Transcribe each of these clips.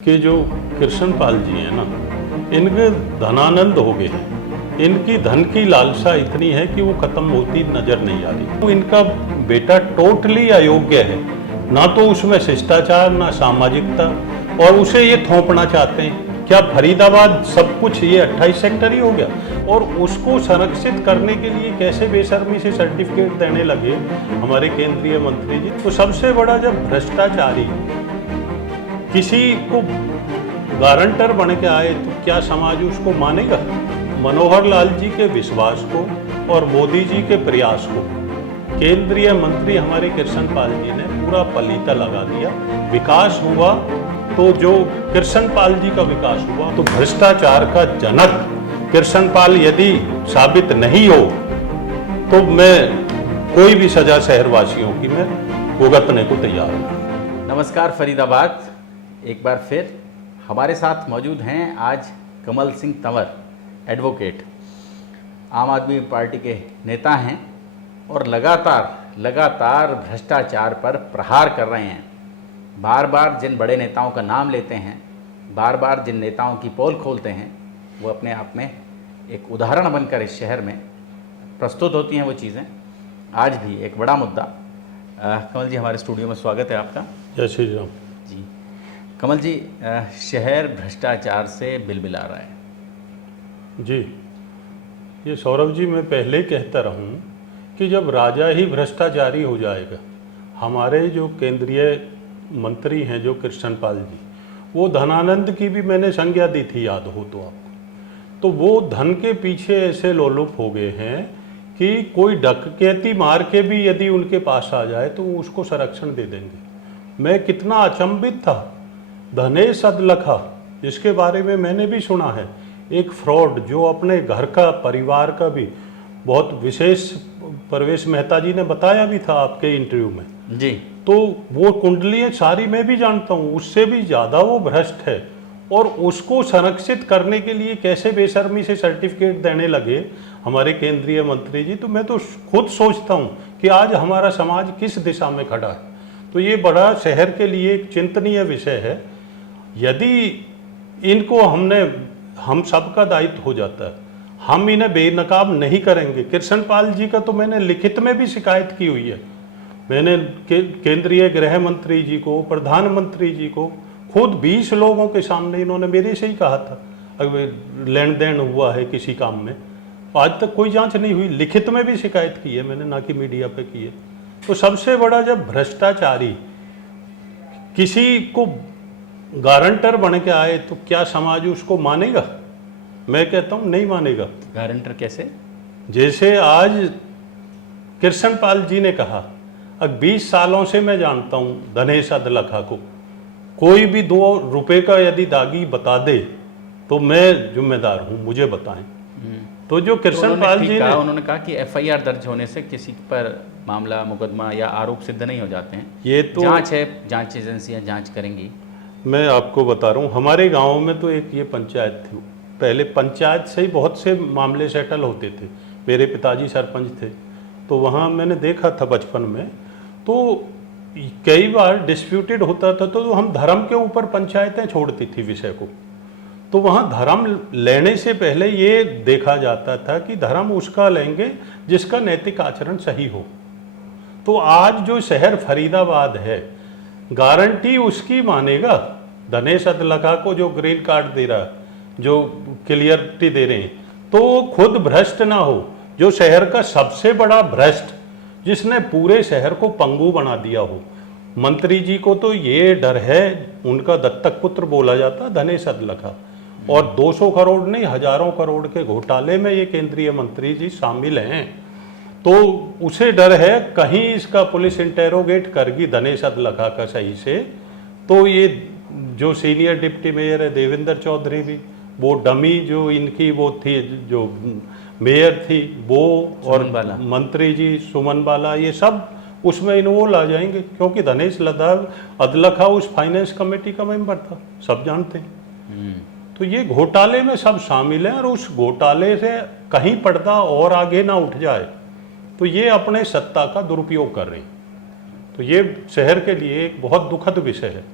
कि जो कृष्णपाल जी हैं ना, इनके धनानंद हो गए हैं। इनकी धन की लालसा इतनी है कि वो खत्म होती नजर नहीं आ रही। तो इनका बेटा टोटली अयोग्य है, ना तो उसमें शिष्टाचार ना सामाजिकता, और उसे ये थोपना चाहते हैं। क्या फरीदाबाद सब कुछ ये 28 सेक्टर ही हो गया? और उसको संरक्षित करने के लिए कैसे बेशर्मी से सर्टिफिकेट देने लगे हमारे केंद्रीय मंत्री जी। तो सबसे बड़ा जब भ्रष्टाचारी किसी को गारंटर बन के आए तो क्या समाज उसको मानेगा? मनोहर लाल जी के विश्वास को और मोदी जी के प्रयास को केंद्रीय मंत्री हमारे कृष्णपाल जी ने पूरा पलीता लगा दिया। विकास हुआ तो जो कृष्णपाल जी का विकास हुआ, तो भ्रष्टाचार का जनक कृष्णपाल यदि साबित नहीं हो तो मैं कोई भी सजा शहरवासियों की मैं भुगतने को तैयार हूँ। नमस्कार फरीदाबाद, एक बार फिर हमारे साथ मौजूद हैं आज कमल सिंह तंवर, एडवोकेट, आम आदमी पार्टी के नेता हैं और लगातार भ्रष्टाचार पर प्रहार कर रहे हैं। बार बार जिन बड़े नेताओं का नाम लेते हैं, बार बार जिन नेताओं की पोल खोलते हैं, वो अपने आप में एक उदाहरण बनकर इस शहर में प्रस्तुत होती हैं वो चीज़ें। आज भी एक बड़ा मुद्दा। कमल जी, हमारे स्टूडियो में स्वागत है आपका। जय श्री राम जी कमल जी, शहर भ्रष्टाचार से बिलबिला रहा है। जी। ये सौरभ जी, मैं पहले कहता रहूं कि जब राजा ही भ्रष्टाचारी हो जाएगा, हमारे जो केंद्रीय मंत्री हैं जो कृष्णपाल जी, वो धनानंद की भी मैंने संज्ञा दी थी, याद हो तो आपको। तो वो धन के पीछे ऐसे लोलुप हो गए हैं कि कोई डकैती मार के भी यदि उनके पास आ जाए तो वो उसको संरक्षण दे देंगे। मैं कितना अचंभित था। धनेश अदलखा, जिसके बारे में मैंने भी सुना है, एक फ्रॉड जो अपने घर का परिवार का भी बहुत विशेष, परवेश मेहता जी ने बताया भी था आपके इंटरव्यू में जी। तो वो कुंडलियाँ सारी मैं भी जानता हूँ, उससे भी ज़्यादा वो भ्रष्ट है। और उसको संरक्षित करने के लिए कैसे बेशर्मी से सर्टिफिकेट देने लगे हमारे केंद्रीय मंत्री जी, तो मैं तो खुद सोचता हूँ कि आज हमारा समाज किस दिशा में खड़ा है। तो ये बड़ा शहर के लिए एक चिंतनीय विषय है। यदि इनको हम सबका दायित्व हो जाता है, हम इन्हें बेनकाब नहीं करेंगे। कृष्णपाल जी का तो मैंने लिखित में भी शिकायत की हुई है। मैंने केंद्रीय गृह मंत्री जी को, प्रधानमंत्री जी को, खुद 20 लोगों के सामने इन्होंने मेरे से ही कहा था अगर लेन देन हुआ है किसी काम में। आज तक कोई जांच नहीं हुई। लिखित में भी शिकायत की है मैंने, ना कि मीडिया पे की है। तो सबसे बड़ा जब भ्रष्टाचारी किसी को गारंटर बन के आए तो क्या समाज उसको मानेगा? मैं कहता हूँ नहीं मानेगा। गारंटर कैसे? जैसे आज कृष्णपाल जी ने कहा, अब 20 सालों से मैं जानता हूँ धनेश अदलखा को, कोई भी 2 रुपए का यदि दागी बता दे तो मैं जिम्मेदार हूँ, मुझे बताएं। तो जो कृष्णपाल जी ने उन्होंने कहा कि एफआईआर दर्ज होने से किसी पर मामला, मुकदमा या आरोप सिद्ध नहीं हो जाते हैं। ये तो जांच है, जांच एजेंसियां जांच करेंगी। मैं आपको बता रहा हूँ, हमारे गांव में तो एक ये पंचायत थी। पहले पंचायत से ही बहुत से मामले सेटल होते थे। मेरे पिताजी सरपंच थे, तो वहाँ मैंने देखा था बचपन में। तो कई बार डिस्प्यूटेड होता था तो हम धर्म के ऊपर पंचायतें छोड़ती थी विषय को। तो वहाँ धर्म लेने से पहले ये देखा जाता था कि धर्म उसका लेंगे जिसका नैतिक आचरण सही हो। तो आज जो शहर फरीदाबाद है, गारंटी उसकी मानेगा। धनेश अदलखा को जो ग्रीन कार्ड दे रहा है, जो क्लियरिटी दे रहे हैं, तो खुद भ्रष्ट ना हो। जो शहर का सबसे बड़ा भ्रष्ट, जिसने पूरे शहर को पंगु बना दिया हो, मंत्री जी को तो ये डर है, उनका दत्तक पुत्र बोला जाता धनेश अदलखा, और 200 करोड़ नहीं, हजारों करोड़ के घोटाले में ये केंद्रीय मंत्री जी शामिल हैं। तो उसे डर है कहीं इसका पुलिस इंटेरोगेट करगी धनेश अदलखा का सही से, तो ये जो सीनियर डिप्टी मेयर है देवेंद्र चौधरी भी, वो डमी जो इनकी वो थी, जो मेयर थी वो, और मंत्री जी सुमन बाला, ये सब उसमें इन्वॉल्व आ जाएंगे, क्योंकि धनेश अदलखा उस फाइनेंस कमेटी का मेंबर था, सब जानते हैं। तो ये घोटाले में सब शामिल हैं, और उस घोटाले से कहीं पर्दा और आगे ना उठ जाए, तो ये अपने सत्ता का दुरुपयोग कर रहे हैं। तो ये शहर के लिए एक बहुत दुखद विषय है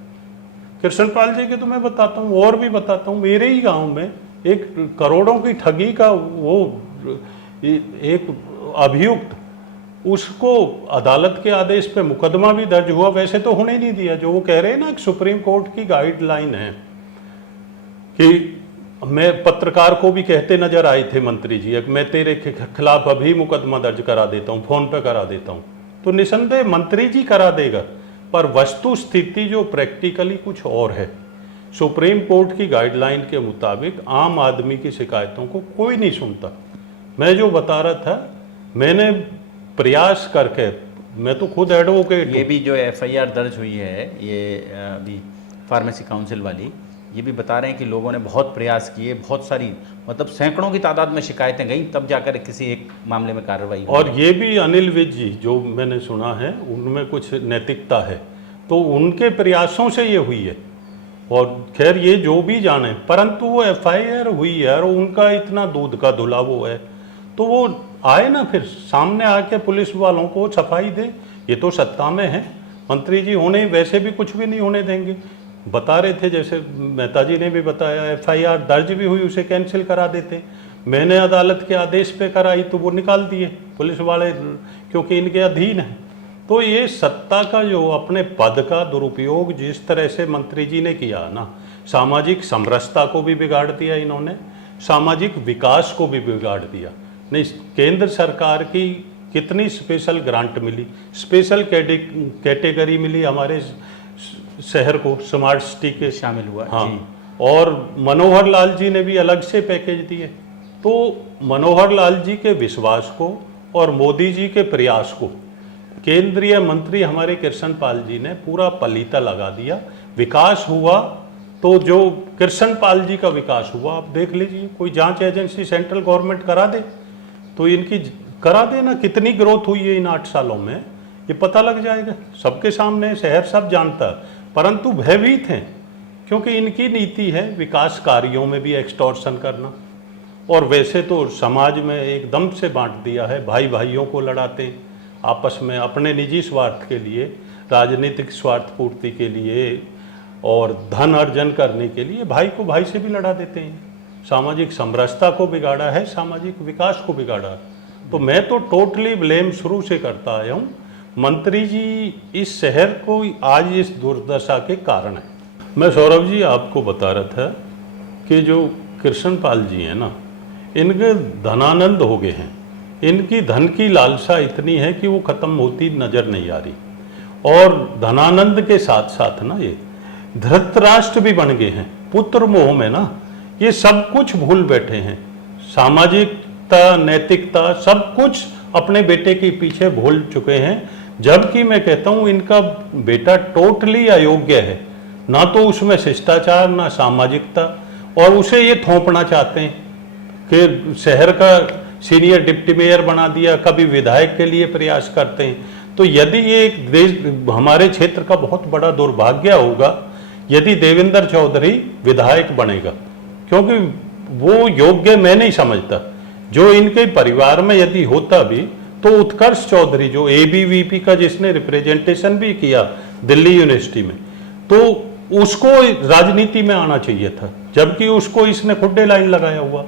कृष्णपाल जी के तो मैं बताता हूँ, और भी बताता हूँ। मेरे ही गांव में एक करोड़ों की ठगी का वो एक अभियुक्त, उसको अदालत के आदेश पे मुकदमा भी दर्ज हुआ, वैसे तो होने ही नहीं दिया। जो वो कह रहे हैं ना, सुप्रीम कोर्ट की गाइडलाइन है कि मैं पत्रकार को भी कहते नजर आए थे मंत्री जी, मैं तेरे खिलाफ अभी मुकदमा दर्ज करा देता हूँ, फोन पे करा देता हूँ। तो निसंदेह मंत्री जी करा देगा, पर वस्तु स्थिति जो प्रैक्टिकली कुछ और है। सुप्रीम कोर्ट की गाइडलाइन के मुताबिक आम आदमी की शिकायतों को कोई नहीं सुनता। मैं जो बता रहा था, मैंने प्रयास करके, मैं तो खुद एडवोकेट, ये भी जो एफआईआर दर्ज हुई है, ये अभी फार्मेसी काउंसिल वाली, ये भी बता रहे हैं कि लोगों ने बहुत प्रयास किए, बहुत सारी, मतलब सैकड़ों की तादाद में शिकायतें गई, तब जाकर किसी एक मामले में कार्रवाई हुई। और ये भी अनिल विज जी जो मैंने सुना है, उनमें कुछ नैतिकता है, तो उनके प्रयासों से ये हुई है। और खैर ये जो भी जाने, परंतु वो एफआईआर हुई है और उनका इतना दूध का धुला वो है, तो वो आए ना, फिर सामने आके पुलिस वालों को सफाई दे। ये तो सत्ता में है, मंत्री जी होने वैसे भी कुछ भी नहीं होने देंगे। बता रहे थे, जैसे मेहता जी ने भी बताया, एफआईआर दर्ज भी हुई, उसे कैंसिल करा देते। मैंने अदालत के आदेश पे कराई तो वो निकाल दिए पुलिस वाले, क्योंकि इनके अधीन है। तो ये सत्ता का जो अपने पद का दुरुपयोग जिस तरह से मंत्री जी ने किया ना, सामाजिक समरसता को भी बिगाड़ दिया इन्होंने, सामाजिक विकास को भी बिगाड़ दिया। नहीं, केंद्र सरकार की कितनी स्पेशल ग्रांट मिली, स्पेशल कैटेगरी मिली हमारे शहर को, स्मार्ट सिटी के शामिल हुआ। हाँ जी। और मनोहर लाल जी ने भी अलग से पैकेज दिए। तो मनोहर लाल जी के विश्वास को और मोदी जी के प्रयास को केंद्रीय मंत्री हमारे कृष्णपाल जी ने पूरा पलीता लगा दिया। विकास हुआ तो जो कृष्णपाल जी का विकास हुआ, आप देख लीजिए, कोई जांच एजेंसी सेंट्रल गवर्नमेंट करा दे तो इनकी करा देना, कितनी ग्रोथ हुई है इन 8 सालों में, ये पता लग जाएगा सबके सामने, शहर सब जानता। परंतु भयभीत हैं क्योंकि इनकी नीति है विकास कार्यों में भी एक्सटॉर्शन करना, और वैसे तो समाज में एकदम से बांट दिया है, भाई भाइयों को लड़ाते आपस में अपने निजी स्वार्थ के लिए, राजनीतिक स्वार्थ पूर्ति के लिए और धन अर्जन करने के लिए भाई को भाई से भी लड़ा देते हैं। सामाजिक समरसता को बिगाड़ा है, सामाजिक विकास को बिगाड़ा। तो मैं तो टोटली ब्लेम शुरू से करता आया हूँ, मंत्री जी इस शहर को आज इस दुर्दशा के कारण है। मैं सौरभ जी आपको बता रहा था कि जो कृष्णपाल जी हैं ना, इनके धनानंद हो गए हैं, इनकी धन की लालसा इतनी है कि वो खत्म होती नजर नहीं आ रही। और धनानंद के साथ साथ ना ये धृतराष्ट्र भी बन गए हैं, पुत्र मोह में ना ये सब कुछ भूल बैठे हैं, सामाजिकता, नैतिकता, सब कुछ अपने बेटे के पीछे भूल चुके हैं। जबकि मैं कहता हूँ इनका बेटा टोटली अयोग्य है, ना तो उसमें शिष्टाचार ना सामाजिकता, और उसे ये थोपना चाहते हैं कि शहर का सीनियर डिप्टी मेयर बना दिया, कभी विधायक के लिए प्रयास करते हैं। तो यदि ये एक देश, हमारे क्षेत्र का बहुत बड़ा दुर्भाग्य होगा यदि देवेंद्र चौधरी विधायक बनेगा, क्योंकि वो योग्य मैं नहीं समझता। जो इनके परिवार में यदि होता भी तो उत्कर्ष चौधरी जो ABVP का जिसने रिप्रेजेंटेशन भी किया दिल्ली यूनिवर्सिटी में, तो उसको राजनीति में आना चाहिए था, जबकि उसको इसने खुड्डे लाइन लगाया हुआ।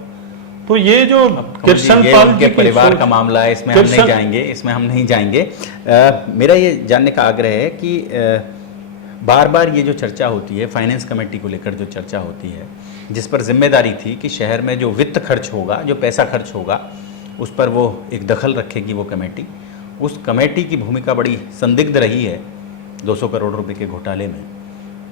तो ये जो कृष्णपाल जी के परिवार का मामला है, इसमें हम नहीं जाएंगे। मेरा ये जानने का आग्रह है कि बार बार ये जो चर्चा होती है, फाइनेंस कमेटी को लेकर जो चर्चा होती है, जिस पर जिम्मेदारी थी कि शहर में जो वित्त खर्च होगा, जो पैसा खर्च होगा, उस पर वो एक दखल रखेगी वो कमेटी। उस कमेटी की भूमिका बड़ी संदिग्ध रही है 200 करोड़ रुपए के घोटाले में।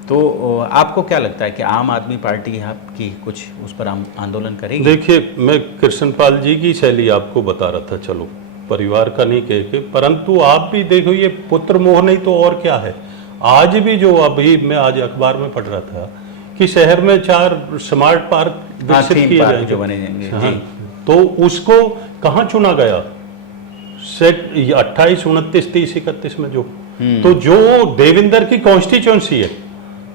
तो आपको क्या लगता है कि आम आदमी पार्टी आपकी कुछ उस पर आंदोलन करेगी? देखिए, मैं कृष्णपाल जी की शैली आपको बता रहा था, चलो परिवार का नहीं कह के, परंतु आप भी देखो ये पुत्र मोह नहीं तो और क्या है। आज भी जो अभी मैं आज अखबार में पढ़ रहा था कि शहर में 4 स्मार्ट पार्क विकसित किए जाएंगे, जो बने जाएंगे। हाँ, तो उसको कहाँ चुना गया? सेट 28, 29, 30, 31 में जो, तो जो देवेंद्र की कॉन्स्टिट्यूंसी है,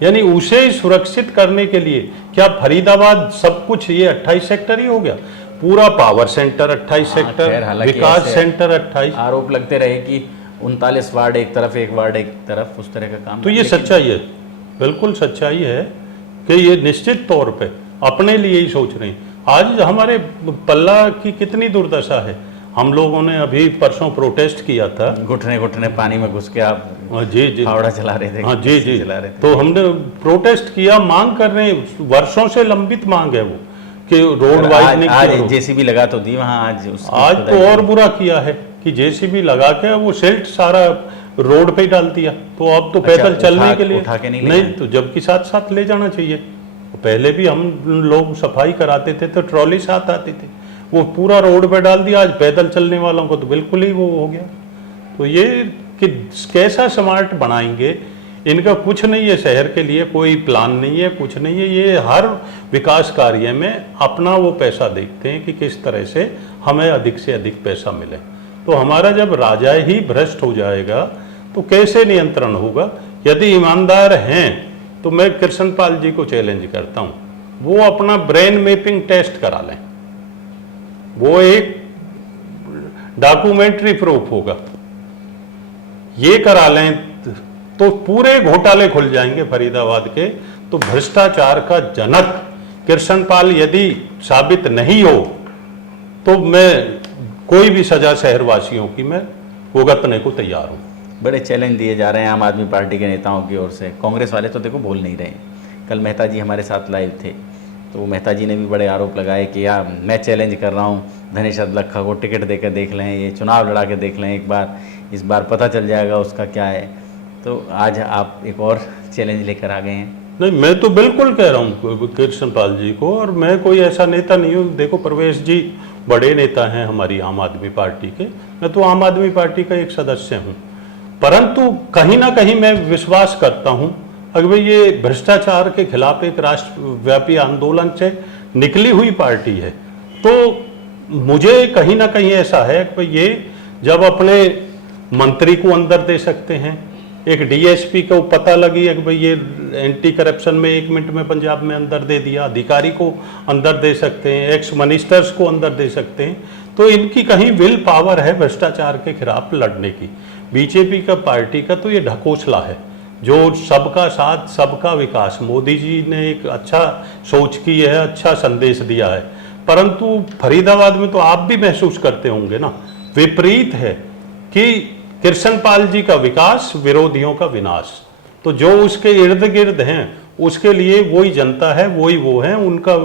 यानी उसे सुरक्षित करने के लिए क्या फरीदाबाद सब कुछ ये 28 सेक्टर ही हो गया? पूरा पावर सेंटर 28 सेक्टर, विकास सेंटर 28। आरोप लगते रहे कि 39 वार्ड एक तरफ, 1 वार्ड एक तरफ, उस तरह का काम। तो ये सच्चाई है, बिल्कुल सच्चाई है कि ये निश्चित तौर पे अपने लिए ही सोच रहे हैं। आज हमारे पल्ला की कितनी दुर्दशा है। हम लोगों ने अभी परसों प्रोटेस्ट किया था। घुटने घुटने पानी में घुस के आप जी जी फावड़ा चला रहे थे। हाँ जी जी चला रहे थे। तो हमने प्रोटेस्ट किया, मांग कर रहे हैं, वर्षों से लंबित मांग है वो कि रोड वाइडनिंग आज जेसीबी लगा तो दी वहाँ, आज तो और बुरा किया है कि जेसीबी लगा के वो सिल्ट सारा रोड पे ही डाल दिया। तो अब तो पैदल चलने के लिए उठा के नहीं तो जबकि साथ साथ ले जाना चाहिए। पहले भी हम लोग सफाई कराते थे तो ट्रॉली साथ आती थी, वो पूरा रोड पे डाल दिया। आज पैदल चलने वालों को तो बिल्कुल ही वो हो गया। तो ये कि कैसा स्मार्ट बनाएंगे, इनका कुछ नहीं है, शहर के लिए कोई प्लान नहीं है, कुछ नहीं है। ये हर विकास कार्य में अपना वो पैसा देखते हैं कि किस तरह से हमें अधिक से अधिक पैसा मिले। तो हमारा जब राजा ही भ्रष्ट हो जाएगा तो कैसे नियंत्रण होगा। यदि ईमानदार हैं तो मैं कृष्णपाल जी को चैलेंज करता हूँ, वो अपना ब्रेन मैपिंग टेस्ट करा लें, वो एक डॉक्यूमेंट्री प्रूफ होगा, ये करा लें तो पूरे घोटाले खुल जाएंगे फरीदाबाद के। तो भ्रष्टाचार का जनक कृष्णपाल यदि साबित नहीं हो तो मैं कोई भी सजा शहरवासियों की मैं भुगतने को तैयार हूँ। बड़े चैलेंज दिए जा रहे हैं आम आदमी पार्टी के नेताओं की ओर से। कांग्रेस वाले तो देखो बोल नहीं रहे। कल मेहता जी हमारे साथ लाइव थे तो मेहता जी ने भी बड़े आरोप लगाए कि यार मैं चैलेंज कर रहा हूँ धनेश अदलखा को, टिकट देकर देख लें, ये चुनाव लड़ा के देख लें एक बार, इस बार पता चल जाएगा उसका क्या है। तो आज आप एक और चैलेंज लेकर आ गए हैं। नहीं, मैं तो बिल्कुल कह रहा हूँ कृष्णपाल जी को, और मैं कोई ऐसा नेता नहीं हूँ। देखो प्रवेश जी बड़े नेता हैं हमारी आम आदमी पार्टी के, मैं तो आम आदमी पार्टी का एक सदस्य हूँ, परंतु कहीं ना कहीं मैं विश्वास करता हूँ अगर ये भ्रष्टाचार के खिलाफ एक राष्ट्रव्यापी आंदोलन से निकली हुई पार्टी है, तो मुझे कहीं ना कहीं ऐसा है कि ये जब अपने मंत्री को अंदर दे सकते हैं, एक डीएसपी को पता लगी है कि भाई ये एंटी करप्शन में 1 मिनट में पंजाब में अंदर दे दिया, अधिकारी को अंदर दे सकते हैं, एक्स मिनिस्टर्स को अंदर दे सकते हैं, तो इनकी कहीं विल पावर है भ्रष्टाचार के खिलाफ लड़ने की। बीजेपी का पार्टी का तो ये ढकोसला है जो सबका साथ सबका विकास। मोदी जी ने एक अच्छा सोच की है, अच्छा संदेश दिया है, परंतु फरीदाबाद में तो आप भी महसूस करते होंगे ना, विपरीत है कि कृष्णपाल जी का विकास, विरोधियों का विनाश। तो जो उसके इर्द गिर्द हैं उसके लिए वही जनता है, वही वो हैं, उनका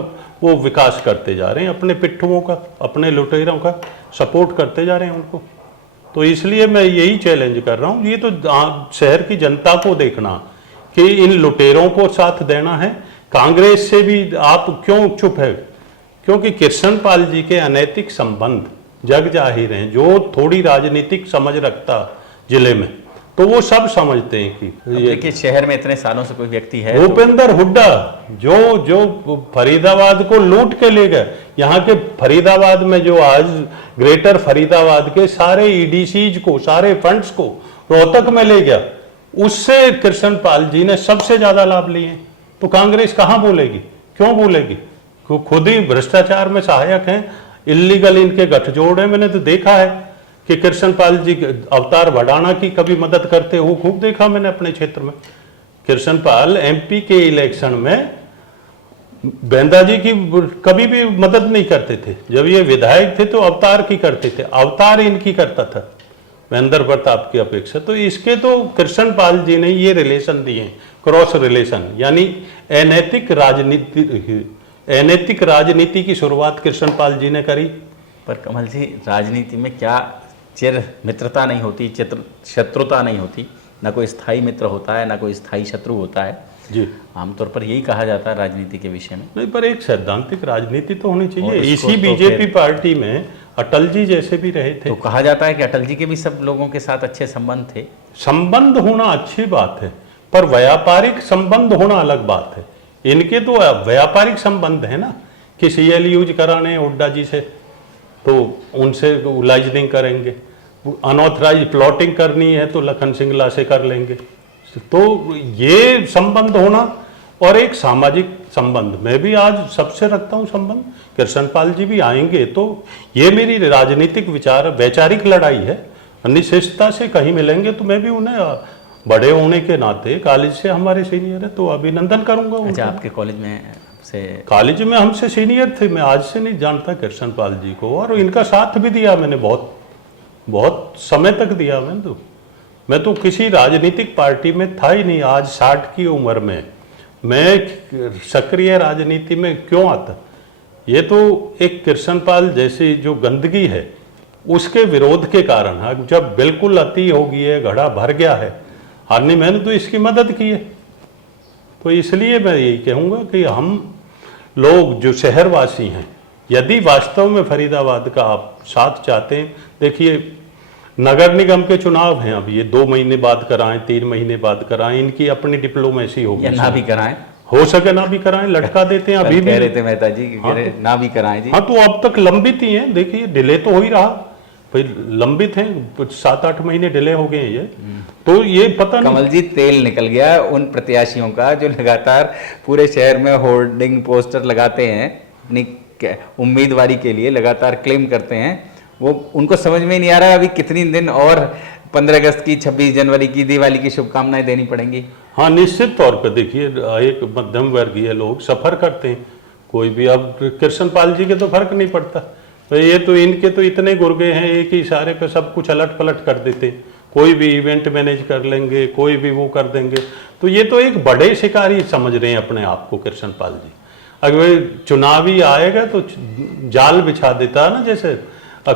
वो विकास करते जा रहे हैं, अपने पिट्ठुओं का, अपने लुटेरों का सपोर्ट करते जा रहे हैं उनको। तो इसलिए मैं यही चैलेंज कर रहा हूँ, ये तो शहर की जनता को देखना कि इन लुटेरों को साथ देना है। कांग्रेस से भी आप क्यों चुप है, क्योंकि कृष्णपाल जी के अनैतिक संबंध जग जाहिर हैं। जो थोड़ी राजनीतिक समझ रखता जिले में तो वो सब समझते हैं कि देखिए शहर में इतने सालों से कोई व्यक्ति है भूपेंद्र हुड्डा जो फरीदाबाद को लूट के ले गए। यहाँ के फरीदाबाद में जो आज ग्रेटर फरीदाबाद के सारे ईडीसीज को, सारे फंड्स को रोहतक में ले गया, उससे कृष्णपाल जी ने सबसे ज्यादा लाभ लिए। तो कांग्रेस कहाँ बोलेगी, क्यों बोलेगी? खुद ही भ्रष्टाचार में सहायक हैं, इलीगल इनके गठजोड़ है। मैंने तो देखा है कि कृष्णपाल जी अवतार भड़ाना की कभी मदद करते हो, खूब देखा मैंने अपने क्षेत्र में। कृष्णपाल एमपी के इलेक्शन में बेंदा जी की कभी भी मदद नहीं करते थे। जब ये विधायक थे तो अवतार की करते थे, अवतार इनकी करता था महेंद्र प्रताप की अपेक्षा। तो इसके तो कृष्णपाल जी ने ये रिलेशन दिए, क्रॉस रिलेशन, यानी अनैतिक राजनीति की शुरुआत कृष्णपाल जी ने करी। पर कमल जी राजनीति में क्या चिर मित्रता नहीं होती, शत्रुता नहीं होती, ना कोई स्थायी मित्र होता है ना कोई स्थायी शत्रु होता है जी। आमतौर पर यही कहा जाता है राजनीति के विषय में। नहीं, पर एक सैद्धांतिक राजनीति तो होनी चाहिए। इसी बीजेपी पार्टी में अटल जी जैसे भी रहे थे। तो कहा जाता है कि अटल जी के भी सब लोगों के साथ अच्छे संबंध थे। संबंध होना अच्छी बात है, पर व्यापारिक संबंध होना अलग बात है। इनके तो व्यापारिक संबंध है ना कि सीएल यूज कराने हुड्डा जी से, तो उनसे लाइजनिंग करेंगे। अनऑथराइज प्लॉटिंग करनी है तो लखन सिंगला से कर लेंगे। तो ये संबंध होना, और एक सामाजिक संबंध मैं भी आज सबसे रखता हूं संबंध। कृष्णपाल जी भी आएंगे तो ये मेरी राजनीतिक वैचारिक लड़ाई है। निश्चितता से कहीं मिलेंगे तो मैं भी उन्हें बड़े होने के नाते कॉलेज से हमारे सीनियर है, तो अभिनंदन करूंगा अच्छा, उनका। आपके कॉलेज में से कॉलेज में हमसे सीनियर थे, मैं आज से नहीं जानता कृष्ण पाल जी को, और इनका साथ भी दिया मैंने, बहुत बहुत समय तक दिया मैंने। तो मैं तो किसी राजनीतिक पार्टी में था ही नहीं। आज 60 की उम्र में मैं सक्रिय राजनीति में क्यों आता? ये तो एक कृष्ण पाल जैसी जो गंदगी है उसके विरोध के कारण है। जब बिल्कुल अति हो गई है, घड़ा भर गया है, हारनी मैंने तो इसकी मदद की है। तो इसलिए मैं यही कहूँगा कि हम लोग जो शहरवासी हैं, यदि वास्तव में फरीदाबाद का आप साथ चाहते हैं, देखिए नगर निगम के चुनाव हैं, अब ये 2 महीने बाद कराएं, 3 महीने बाद कराएं, इनकी अपनी डिप्लोमेसी होगी। या ना भी कराएं, हो सके ना भी कराएं, लटका देते हैं अभी कह भी। रहे थे मेहता जी कि कह रहे ना भी कराएं जी। हाँ, तो अब तक लंबित ही हैं। देखिए डिले तो हो ही रहा भाई, लंबित हैं, 7-8 महीने डिले हो गए हैं ये। तो ये पता नहीं कमल जी, तेल निकल गया उन प्रत्याशियों का जो लगातार पूरे शहर में होर्डिंग पोस्टर लगाते हैं, अपनी उम्मीदवारी के लिए लगातार क्लेम करते हैं। वो उनको समझ में नहीं आ रहा है अभी कितनी दिन और 15 अगस्त की, 26 जनवरी की, दिवाली की शुभकामनाएं देनी पड़ेंगी। हाँ, निश्चित तौर पे देखिए एक मध्यम वर्गीय लोग सफर करते हैं, कोई भी। अब कृष्ण पाल जी के तो फर्क नहीं पड़ता, तो ये तो इनके तो इतने गुर्गे हैं, एक ही इशारे पे सब कुछ अलट पलट कर देते हैं। कोई भी इवेंट मैनेज कर लेंगे, कोई भी वो कर देंगे। तो ये तो एक बड़े शिकारी समझ रहे हैं अपने आप को कृष्ण पाल जी। अगर चुनावी आएगा तो जाल बिछा देता है ना, जैसे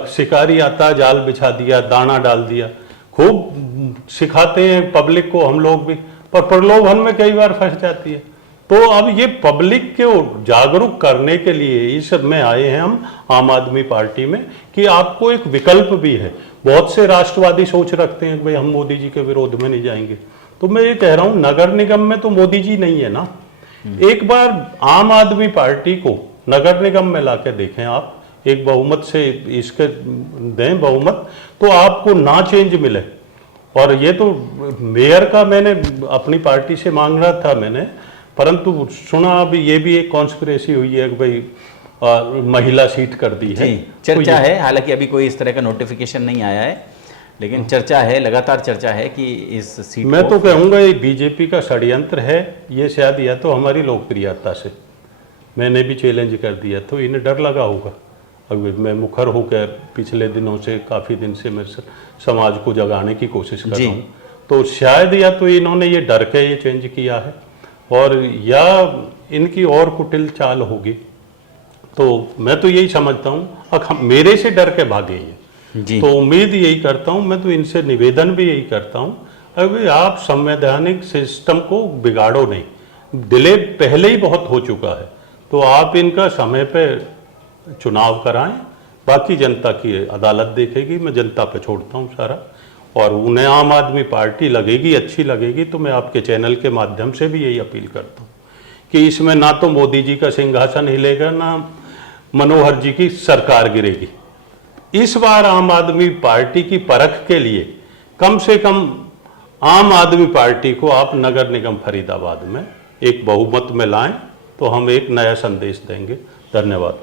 शिकारी आता, जाल बिछा दिया, दाना डाल दिया। खूब सिखाते हैं पब्लिक को हम लोग भी, पर प्रलोभन में कई बार फंस जाती है। तो अब ये पब्लिक को जागरूक करने के लिए इस में आए हैं हम आम आदमी पार्टी में, कि आपको एक विकल्प भी है। बहुत से राष्ट्रवादी सोच रखते हैं कि भाई हम मोदी जी के विरोध में नहीं जाएंगे। तो मैं ये कह रहा हूं, नगर निगम में तो मोदी जी नहीं है ना। एक बार आम आदमी पार्टी को नगर निगम में लाके देखें आप, एक बहुमत से इसके दें बहुमत, तो आपको ना चेंज मिले। और ये तो मेयर का मैंने अपनी पार्टी से मांग रहा था मैंने, परंतु सुना अभी ये भी एक कॉन्स्पिरेसी हुई है कि भाई महिला सीट कर दी है। चर्चा है, हालांकि अभी कोई इस तरह का नोटिफिकेशन नहीं आया है, लेकिन चर्चा है, लगातार चर्चा है कि इस सीट मैं तो कहूँगा ये बीजेपी का षड्यंत्र है। ये शायद या तो हमारी लोकप्रियता से, मैंने भी चैलेंज कर दिया, तो इन्हें डर लगा होगा। अभी मैं मुखर होकर पिछले दिनों से, काफ़ी दिन से मैं समाज को जगाने की कोशिश कर रहा हूँ, तो शायद या तो इन्होंने ये डर के ये चेंज किया है, और या इनकी और कुटिल चाल होगी। तो मैं तो यही समझता हूँ, अब मेरे से डर के भागे ये। तो उम्मीद यही करता हूँ, मैं तो इनसे निवेदन भी यही करता हूँ, अभी आप संवैधानिक सिस्टम को बिगाड़ो नहीं। डिले पहले ही बहुत हो चुका है, तो आप इनका समय पे चुनाव कराएं, बाकी जनता की अदालत देखेगी। मैं जनता पे छोड़ता हूँ सारा, और उन्हें आम आदमी पार्टी लगेगी, अच्छी लगेगी, तो मैं आपके चैनल के माध्यम से भी यही अपील करता हूँ कि इसमें ना तो मोदी जी का सिंहासन हिलेगा, ना मनोहर जी की सरकार गिरेगी। इस बार आम आदमी पार्टी की परख के लिए कम से कम आम आदमी पार्टी को आप नगर निगम फरीदाबाद में एक बहुमत में लाएं, तो हम एक नया संदेश देंगे। धन्यवाद।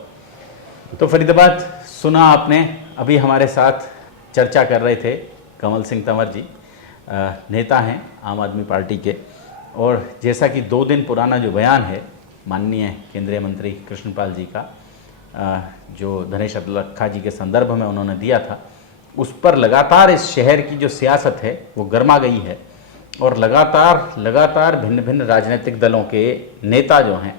तो फरीदाबाद सुना आपने, अभी हमारे साथ चर्चा कर रहे थे कमल सिंह तंवर जी, नेता हैं आम आदमी पार्टी के। और जैसा कि 2 दिन पुराना जो बयान है माननीय केंद्रीय मंत्री कृष्णपाल जी का, जो धनेश अब्दुल्ला जी के संदर्भ में उन्होंने दिया था, उस पर लगातार इस शहर की जो सियासत है वो गर्मा गई है, और लगातार भिन्न भिन्न राजनीतिक दलों के नेता जो हैं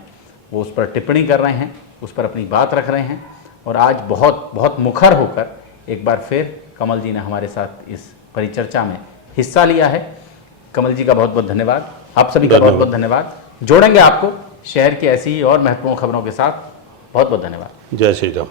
वो उस पर टिप्पणी कर रहे हैं, उस पर अपनी बात रख रहे हैं। और आज बहुत मुखर होकर एक बार फिर कमल जी ने हमारे साथ इस परिचर्चा में हिस्सा लिया है। कमल जी का बहुत बहुत धन्यवाद, आप सभी का बहुत बहुत धन्यवाद। जोड़ेंगे आपको शहर की ऐसी ही और महत्वपूर्ण खबरों के साथ। बहुत बहुत धन्यवाद। जय श्री राम।